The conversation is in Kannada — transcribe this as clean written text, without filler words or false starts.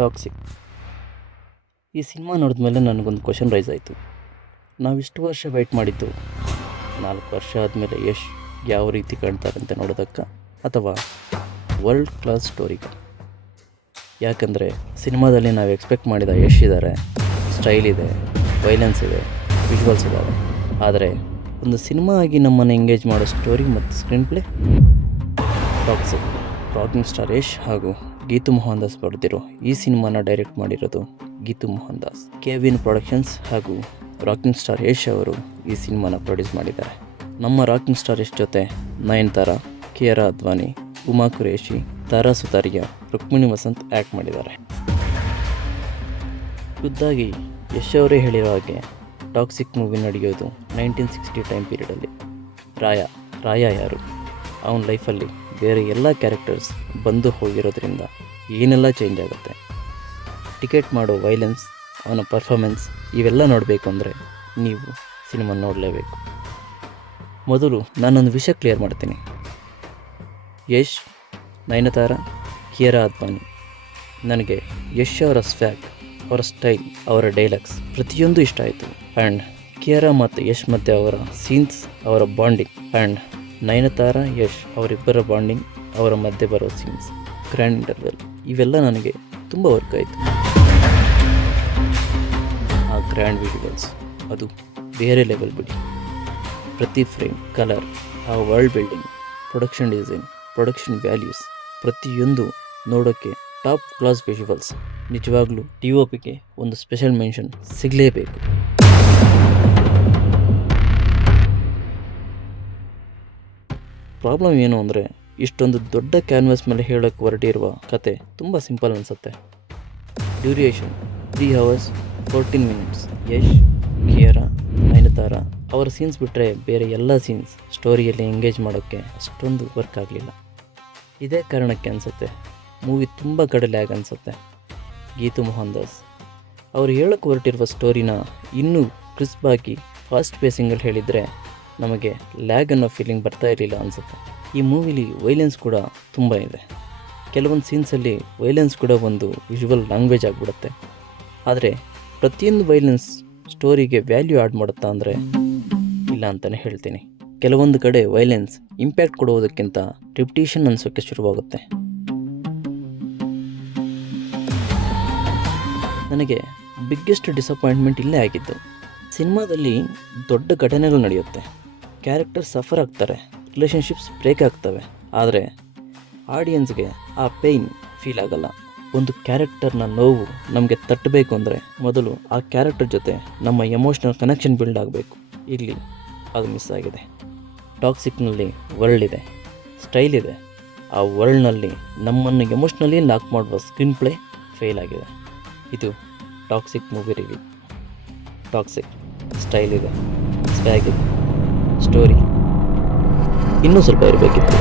ಟಾಕ್ಸಿಕ್. ಈ ಸಿನಿಮಾ ನೋಡಿದ್ಮೇಲೆ ನನಗೊಂದು ಕ್ವಶನ್ ರೈಸ್ ಆಯಿತು. ನಾವಿಷ್ಟು ವರ್ಷ ವೆಯ್ಟ್ ಮಾಡಿದ್ದು 4 ವರ್ಷ ಆದಮೇಲೆ ಯಶ್ ಯಾವ ರೀತಿ ಕಾಣ್ತಾರಂತೆ ನೋಡೋದಕ್ಕ, ಅಥವಾ ವರ್ಲ್ಡ್ ಕ್ಲಾಸ್ ಸ್ಟೋರಿಗ? ಯಾಕಂದರೆ ಸಿನಿಮಾದಲ್ಲಿ ನಾವು ಎಕ್ಸ್ಪೆಕ್ಟ್ ಮಾಡಿದ ಯಶ್ ಇದ್ದಾರೆ, ಸ್ಟೈಲ್ ಇದೆ, ವೈಲೆನ್ಸ್ ಇದೆ, ವಿಜುವಲ್ಸ್ ಇದ್ದಾವೆ. ಆದರೆ ಒಂದು ಸಿನಿಮಾ ಆಗಿ ನಮ್ಮನ್ನು ಎಂಗೇಜ್ ಮಾಡೋ ಸ್ಟೋರಿ ಮತ್ತು screen play toxic. Rocking star Yash ಹಾಗೂ ಗೀತು ಮೋಹನ್ ದಾಸ್ ಬರೆದಿರೋ ಈ ಸಿನಿಮಾನ ಡೈರೆಕ್ಟ್ ಮಾಡಿರೋದು ಗೀತು ಮೋಹನ್ ದಾಸ್. ಕೆವಿನ್ ಪ್ರೊಡಕ್ಷನ್ಸ್ ಹಾಗೂ ರಾಕಿಂಗ್ ಸ್ಟಾರ್ ಯಶ್ ಅವರು ಈ ಸಿನಿಮಾನ ಪ್ರೊಡ್ಯೂಸ್ ಮಾಡಿದ್ದಾರೆ. ನಮ್ಮ ರಾಕಿಂಗ್ ಸ್ಟಾರ್ ಯಶ್ ಜೊತೆ ನಯನತಾರಾ, ಕಿಯಾರಾ ಅದ್ವಾನಿ, ಉಮಾ ಕುರೇಶಿ, ತಾರಾ ಸುತಾರಿಯಾ, ರುಕ್ಮಿಣಿ ವಸಂತ್ ಆ್ಯಕ್ಟ್ ಮಾಡಿದ್ದಾರೆ. ಖುದ್ದಾಗಿ ಯಶ್ ಅವರೇ ಹೇಳಿರೋ ಹಾಗೆ ಟಾಕ್ಸಿಕ್ ಮೂವಿ ನಡೆಯೋದು 1960 ಟೈಮ್ ಪೀರಿಯಡಲ್ಲಿ. ರಾಯ ಯಾರು? ಅವನ ಲೈಫಲ್ಲಿ ಬೇರೆ ಎಲ್ಲ ಕ್ಯಾರೆಕ್ಟರ್ಸ್ ಬಂದು ಹೋಗಿರೋದ್ರಿಂದ ಏನೆಲ್ಲ ಚೇಂಜ್ ಆಗುತ್ತೆ. ಟಿಕೆಟ್ ಮಾಡೋ ವೈಲೆನ್ಸ್, ಅವನ ಪರ್ಫಾಮೆನ್ಸ್ ಇವೆಲ್ಲ ನೋಡಬೇಕು ಅಂದರೆ ನೀವು ಸಿನಿಮಾ ನೋಡಲೇಬೇಕು. ಮೊದಲು ನಾನೊಂದು ವಿಷಯ ಕ್ಲಿಯರ್ ಮಾಡ್ತೀನಿ. ಯಶ್, ನಯನತಾರಾ, ಕಿಯಾರಾ ಅದ್ವಾನಿ, ನನಗೆ ಯಶ್ ಅವರ ಸ್ವ್ಯಾಗ್, ಅವರ ಸ್ಟೈಲ್, ಅವರ ಡೈಲಾಗ್ಸ್ ಪ್ರತಿಯೊಂದು ಇಷ್ಟ ಆಯಿತು. ಆ್ಯಂಡ್ ಕಿಯಾರಾ ಮತ್ತು ಯಶ್ ಮಧ್ಯೆ ಅವರ ಸೀನ್ಸ್, ಅವರ ಬಾಂಡಿಂಗ್, ಆ್ಯಂಡ್ ನಯನತಾರಾ ಯಶ್ ಅವರಿಬ್ಬರ ಬಾಂಡಿಂಗ್, ಅವರ ಮಧ್ಯೆ ಬರೋ ಸೀನ್ಸ್, ಗ್ರ್ಯಾಂಡ್ ಇಂಟರ್ವೆಲ್ ಇವೆಲ್ಲ ನನಗೆ ತುಂಬ ವರ್ಕ್ ಆಯಿತು. ಆ ಗ್ರ್ಯಾಂಡ್ ವಿಜುವಲ್ಸ್ ಅದು ಬೇರೆ ಲೆವೆಲ್ ಬಿಡಿ. ಪ್ರತಿ ಫ್ರೇಮ್, ಕಲರ್, ಆ world building, production design, production values ಪ್ರತಿಯೊಂದು ನೋಡೋಕ್ಕೆ ಟಾಪ್ ಕ್ಲಾಸ್ ವಿಜುವಲ್ಸ್. ನಿಜವಾಗ್ಲೂ DOPಗೆ ಒಂದು ಸ್ಪೆಷಲ್ ಮೆನ್ಷನ್ ಸಿಗಲೇಬೇಕು. ಪ್ರಾಬ್ಲಮ್ ಏನು ಅಂದರೆ, ಇಷ್ಟೊಂದು ದೊಡ್ಡ ಕ್ಯಾನ್ವಾಸ್ ಮೇಲೆ ಹೇಳೋಕ್ಕೆ ಹೊರಟಿರುವ ಕತೆ ತುಂಬ ಸಿಂಪಲ್ ಅನಿಸುತ್ತೆ. Duration 3 hours 14 minutes. Yash, Kiara, Nayanthara ಅವರ ಸೀನ್ಸ್ ಬಿಟ್ಟರೆ ಬೇರೆ ಎಲ್ಲ ಸೀನ್ಸ್ ಸ್ಟೋರಿಯಲ್ಲಿ ಎಂಗೇಜ್ ಮಾಡೋಕ್ಕೆ ಅಷ್ಟೊಂದು ವರ್ಕ್ ಆಗಲಿಲ್ಲ. ಇದೇ ಕಾರಣಕ್ಕೆ ಅನಿಸುತ್ತೆ ಮೂವಿ ತುಂಬ ಕಡೆ ಲ್ಯಾಗ್ ಅನಿಸುತ್ತೆ. ಗೀತು ಮೋಹನ್ ದಾಸ್ ಅವರು ಹೇಳೋಕ್ಕೆ ಹೊರಟಿರುವ ಸ್ಟೋರಿನ ಇನ್ನೂ ಕ್ರಿಸ್ಪಾಗಿ ಫಾಸ್ಟ್ ಪೇಸಿಂಗಲ್ಲಿ ಹೇಳಿದರೆ ನಮಗೆ ಲ್ಯಾಗ್ ಅನ್ನೋ ಫೀಲಿಂಗ್ ಬರ್ತಾ ಇರಲಿಲ್ಲ ಅನಿಸುತ್ತೆ. ಈ ಮೂವಿಲಿ ವೈಲೆನ್ಸ್ ಕೂಡ ತುಂಬ ಇದೆ. ಕೆಲವೊಂದು ಸೀನ್ಸಲ್ಲಿ ವೈಲೆನ್ಸ್ ಕೂಡ ಒಂದು ವಿಜುವಲ್ ಲ್ಯಾಂಗ್ವೇಜ್ ಆಗಿಬಿಡುತ್ತೆ. ಆದರೆ ಪ್ರತಿಯೊಂದು ವೈಲೆನ್ಸ್ ಸ್ಟೋರಿಗೆ ವ್ಯಾಲ್ಯೂ ಆ್ಯಡ್ ಮಾಡುತ್ತಾ ಅಂದರೆ ಇಲ್ಲ ಅಂತಲೇ ಹೇಳ್ತೀನಿ. ಕೆಲವೊಂದು ಕಡೆ ವೈಲೆನ್ಸ್ ಇಂಪ್ಯಾಕ್ಟ್ ಕೊಡುವುದಕ್ಕಿಂತ ರಿಪಿಟೇಷನ್ ಅನಿಸೋಕ್ಕೆ ಶುರುವಾಗುತ್ತೆ. ನನಗೆ ಬಿಗ್ಗೆಸ್ಟ್ ಡಿಸಪಾಯಿಂಟ್ಮೆಂಟ್ ಇಲ್ಲೇ ಆಗಿದ್ದು. ಸಿನಿಮಾದಲ್ಲಿ ದೊಡ್ಡ ಘಟನೆಗಳು ನಡೆಯುತ್ತೆ, ಕ್ಯಾರೆಕ್ಟರ್ ಸಫರ್ ಆಗ್ತಾರೆ, ರಿಲೇಷನ್ಶಿಪ್ಸ್ ಬ್ರೇಕ್ ಆಗ್ತವೆ. ಆದರೆ ಆಡಿಯನ್ಸ್ಗೆ ಆ ಪೇಯ್ನ್ ಫೀಲ್ ಆಗಲ್ಲ. ಒಂದು ಕ್ಯಾರೆಕ್ಟರ್ನ ನೋವು ನಮಗೆ ತಟ್ಟಬೇಕು ಅಂದರೆ ಮೊದಲು ಆ ಕ್ಯಾರೆಕ್ಟರ್ ಜೊತೆ ನಮ್ಮ ಎಮೋಷ್ನಲ್ ಕನೆಕ್ಷನ್ ಬಿಲ್ಡ್ ಆಗಬೇಕು. ಇಲ್ಲಿ ಅದು ಮಿಸ್ ಆಗಿದೆ. ಟಾಕ್ಸಿಕ್ನಲ್ಲಿ ವರ್ಲ್ಡ್ ಇದೆ, ಸ್ಟೈಲ್ ಇದೆ. ಆ ವರ್ಲ್ಡ್ನಲ್ಲಿ ನಮ್ಮನ್ನು ಎಮೋಷ್ನಲಿ ಲಾಕ್ ಮಾಡುವ ಸ್ಕ್ರೀನ್ ಪ್ಲೇ ಫೇಲ್ ಆಗಿದೆ. ಇದು toxic movie review. Toxic style ಇದೆ, ಸ್ವ್ಯಾಗ್ ಇದೆ, ಸ್ಟೋರಿ ಇನ್ನೂ ಸ್ವಲ್ಪ ಇರಬೇಕಿತ್ತು.